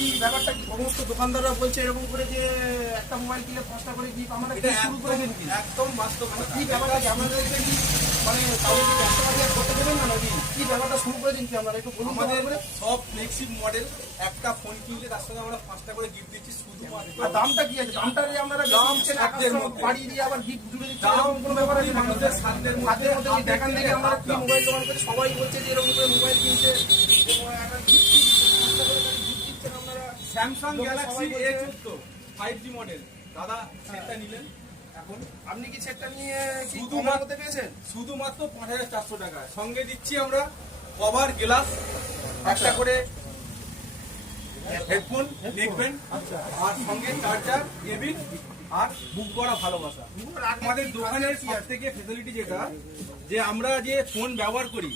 কি ব্যাপারটা কি সমস্ত দোকানদাররা বলছে এরকম করে যে একটা মোবাইল কিনলে 5টা করে গিফট আমরা এটা শুরু করেছেন কি একদম বাস্তব কথা। কি ব্যাপারটা কি আপনাদেরকে কি মানে কাউকে কি ব্যবসা বাণিজ্য করতে দেবেন না নাকি কি ব্যাপারটা শুরু করেছেন কি আপনারা একটু বলুন আমাদের আমাদের সব ফ্লেক্সিব মডেল একটা ফোন কিনলে তার সঙ্গে আমরা 5টা করে গিফট দিচ্ছি শুধুমাত্র। আর দামটা কি আছে দামটা যে আপনারা দাম দিচ্ছেন সাধ্যের মধ্যে। বাড়ি দিয়ে আবার গিফট জুড়ে দিচ্ছেন দাম এরকম কোনো ব্যাপার আছে মানুষের সাধ্যের মধ্যে মধ্যে কি দেখান দেখে আমরা কি মোবাইল দোকান করে সবাই বলছে যে এরকম করে মোবাইল কিনছে এবং একটা গিফট দিচ্ছেন আপনারা স্যামসাং গ্যালাক্সি সবাই বলছে- A14 5G মডেল দাদা সেটা নিলেন এখন আপনি কি সেটটা নিয়ে কি শুধুমাত্র- কমার মধ্যে পেয়েছেন শুধুমাত্র 5400 টাকা। সঙ্গে দিচ্ছি আমরা কভার গ্লাস একটা করে হেডফোন দেখবেন আর সঙ্গে চার্জার কেবিল আর বুক করা ভালোবাসা। আমাদের দোকানের সব থেকে ফেসিলিটি যেটা যে আমরা যে ফোন ব্যবহার করি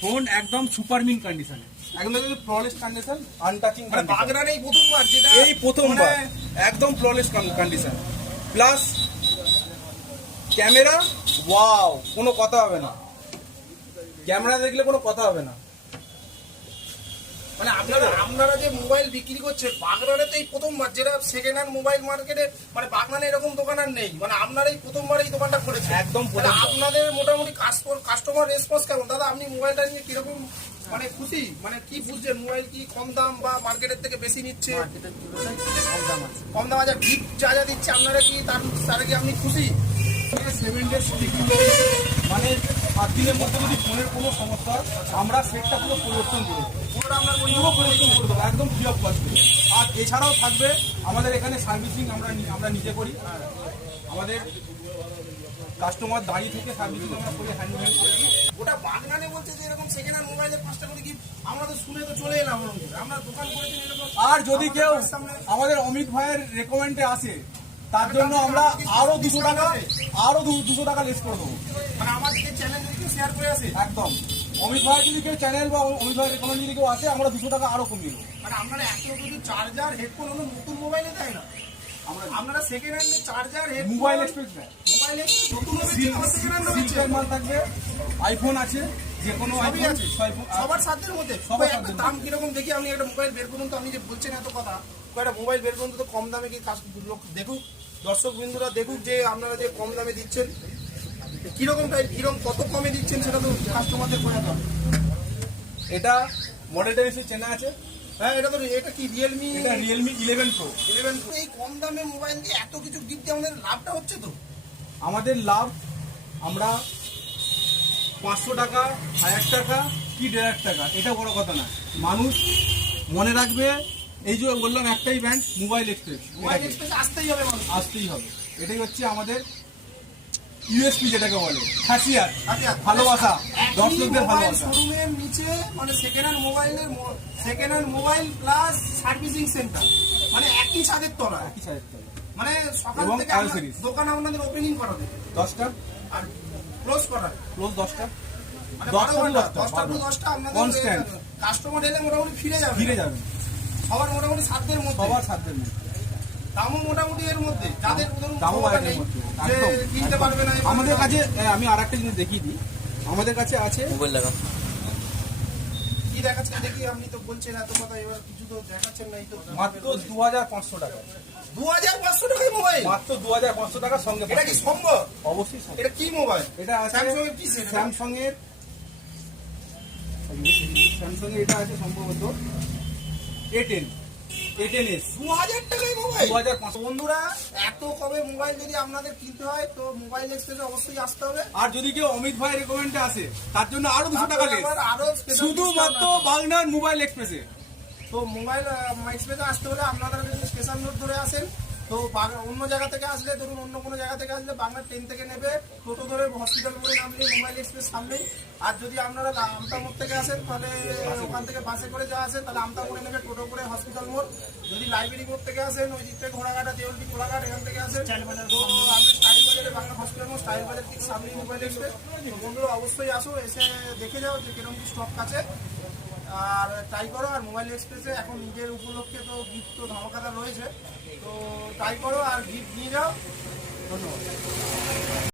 ফোন একদম সুপার মিন কন্ডিশনে একদম ফ্ললেস কন্ডিশন আনটাচিং মানে বাগড়ার এই প্রথমবার যেটা এই প্রথমবার মানে- একদম flawless condition plus camera wow কোনো কথা হবে না, ক্যামেরা দেখলে কোনো কথা হবে না। মানে আপনারা যে মোবাইল বিক্রি করছে বাগড়ারে তো এই প্রথমবার যেটা সেকেন্ড হ্যান্ড মোবাইল মার্কেটে মানে বাগনানে এরকম দোকান আর নেই মানে আপনারা এই প্রথমবার এই দোকানটা করেছে একদম মানে প্রথমবার। আপনাদের মোটামুটি কাস্টমার রেসপন্স কেমন দাদা আপনি মোবাইলটা নিয়ে কিরকম মানে খুশি মানে কি বুঝছেন মোবাইল কি কম দাম বা মার্কেটের থেকে বেশি নিচ্ছে কম দাম আছে গিফট যা যা দিচ্ছে আপনারা কি তার কি আপনি খুশি 7 days মানে 7 দিনের মধ্যে যদি ফোনের কোনো সমস্যা হয়, আমরা সেটটা পুরো পরিবর্তন করবো, পুরোটা আপনার পুরো পরিবর্তন করে দেবো একদম ফ্রি অফ কস্ট। আর এছাড়াও থাকবে আমাদের এখানে সার্ভিসিং আমরা নিজে করি, আমাদের কাস্টমার দাঁড়িয়ে থেকে সার্ভিসিং আমরা করে হ্যান্ড করে দিই। ওটা বাগনানে বলছে যে এরকম সেকেন্ড হ্যান্ড মোবাইলের 5টা করে গিফট আমরা তো শুনে তো চলে এলাম ওরকম করে। আমরা দোকান করেছেন এরকম আর যদি কেউ আমাদের সামনে- আমাদের অমিত ভাইয়ের রেকমেন্ডে আসে তার জন্য আমরা আরো 200 টাকা লেস করে দেবো মানে আমার যে চ্যানেল যদি কেউ শেয়ার করে আসে একদম। অমিত ভাই যদি কেউ চ্যানেল বা অমিত ভাই রেকমেন্ড যদি কেউ আসে আমরা 200 টাকা আরো কমিয়ে দেবো। মানে আপনারা এত কিছু চার্জার হেডফোন হলো নতুন মোবাইলে দেয় না আপনারা সেকেন্ড হ্যান্ডে চার্জার হেডফোন মোবাইল এক্সপ্রেস দেয়, মোবাইল নতুন হবে সেকেন্ড হ্যান্ড হবে সিলভার মাল থাকবে, আইফোন আছে, যে কোনো সবই আইফোন আছে সবার সাধ্যের মধ্যে সবার সবাই একটা সাধ্যের দাম কিরকম দেখি আপনি একটা মোবাইল বের করুন তো আপনি যে বলছেন এত কথা একটা মোবাইল বের করুন তো কম দামে কি লোক দেখুক দর্শক বিন্দুরা দেখুক যে আপনারা যে কম দামে দিচ্ছেন কিরকম টাইপ কিরকম কত কমে দিচ্ছেন সেটা তো কাস্টমারদের বোঝাতে হবে এটা মডেলটা নিশ্চয়ই চেনা আছে, হ্যাঁ এটা কি রিয়েলমি এটা রিয়েলমি 11 প্রো। 11 এই কম দামে মোবাইল দিয়ে এত কিছু গিফট দিয়ে আমাদের লাভটা হচ্ছে তো আমাদের লাভ আমরা 500 টাকা 1000 টাকা কি 1500 টাকা এটা বড় কথা না, মানুষ মনে রাখবে এই যে বললাম একটাই brand mobile express, mobile express আসতেই হবে মানুষ আসতেই হবে। এটাই হচ্ছে আমাদের ইউএসপি যেটাকে বলে খাসিয়াত, আচ্ছা, ভালোবাসা, একই দর্শকদের মোবাইল ভালোবাসা। শোরুমের নিচে মানে second hand mobile plus servicing centre মানে একই ছাদের তলা একই সাইজ তলে। মানে সকাল এবং থেকে accessories। দোকান আপনাদের ওপেনিং করা দেবে 10টা আর ক্লোজ করা ক্লোজ 10টা মানে 10টা 12 ঘন্টা 10টা, 10টা টু 10টা আপনাদের Constant। কাস্টমার এলে মোটামুটি ফিরে যাবে ফিরে যাবেন সবার মোটামুটি সাধ্যের মধ্যে সবার সাধ্যের মধ্যে, দামও মোটামুটি এর মধ্যে যাদের ধরুন দামও ক্ষমতা বাড়ানোর নেই মধ্যে, যে একদম, কিনতে একদম। পারবে না আমাদের কাছে আমি আর একটা জিনিস দেখিয়ে দিই, আমাদের কাছে আছে মোবাইল লাগা কি দেখাচ্ছেন দেখি আপনি তো বলছেন এত কথা এবার কিছু তো দেখাচ্ছেন না এই তো মাত্র 2500 টাকা, 2500 টাকায় মোবাইল মাত্র 2500 টাকার সঙ্গে এটা কি সম্ভব অবশ্যই সম্ভব। এটা কি মোবাইল এটা আছে স্যামসাং এর কি সেট স্যামসাং এর এটা আছে সম্ভবত A10 A10s 2000 টাকায় মোবাইল 2500। বন্ধুরা এত কমে মোবাইল যদি আপনাদের কিনতে হয় তো মোবাইল এক্সপ্রেসে অবশ্যই আসতে হবে আর যদি কেউ অমিত ভাই রেকমেন্ডে আসে তার জন্য আরো 200 টাকা লেস, আবার আরো special শুধুমাত্র discount আছে। বাগনান মোবাইল এক্সপ্রেসে। তো মোবাইল এক্সপ্রেসে আসতে হলে আপনারা যদি স্পেশাল নোট ধরে আসেন তো অন্য জায়গা থেকে আসলে ধরুন অন্য কোনো জায়গা থেকে আসলে বাংলা ট্রেন থেকে নেবে টোটো ধরে হসপিটাল মোড়ে নামলে মোবাইল এক্সপ্রেস সামনেই আর যদি আপনারা আমতা মোড় থেকে আসেন তাহলে ওখান থেকে বাসে করে যাওয়া আসেন তাহলে আমতা মোড়ে নেবে টোটো করে হসপিটাল মোড় যদি লাইব্রেরি মোড় থেকে আসেন ওই দিক থেকে ঘোড়াঘাটা দেউলটি ঘোড়াঘাট এখান থেকে আসেন তো আপনি স্টাইল বাজারে বাংলা হসপিটাল মোড় স্টাইল বাজার ঠিক সামনেই মোবাইল এক্সপ্রেস তো বন্ধুরা অবশ্যই আসো এসে দেখে যাও যে কিরকম কি স্টক আছে আর ট্রাই করো আর মোবাইল এক্সপ্রেসে এখন নিজের উপলক্ষে তো গিফট তো ধামাকাদার রয়েছে তো ট্রাই করো আর গিফট নিয়ে যাও ধন্যবাদ।